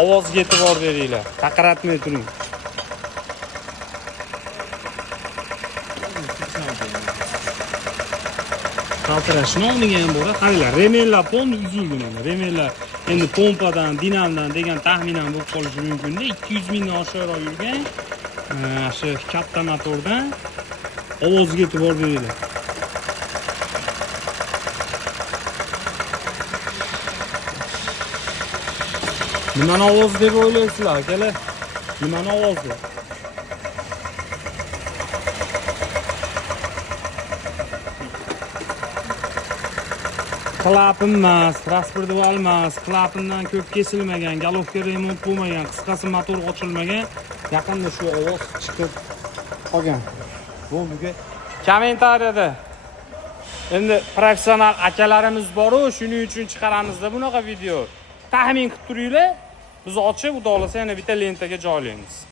Ovozga e'tibor beringlar. Taqiratmay turing. Qaltirashni oldiga ham bor. Qaranglar, remenlar polni uzildi mana. Remenlar endi pompadan, dinamdan degan taxminan bo'lib qolishi mumkin-da. 200 mingdan oshiqroq yurgan. Shu katta motordan ovozga e'tibor beringlar. Nimani ovoz deb o'ylaysizlar, akalar? Nimani ovozi? Klapin emas, transportval emas, klapindan ko'p kesilmagan, galovka remont bo'lmagan, qisqasi motor ochilmagan, yaqinda shu ovoz chiqib qolgan. Bo'ldi. Kommentariyada endi professional akalarimiz bor-ku, shuning uchun chiqaramizda bunaqa video. Taxmin qilib turinglar. Biz ochib, xudo xolasa yana bitta lentaga joylaymiz.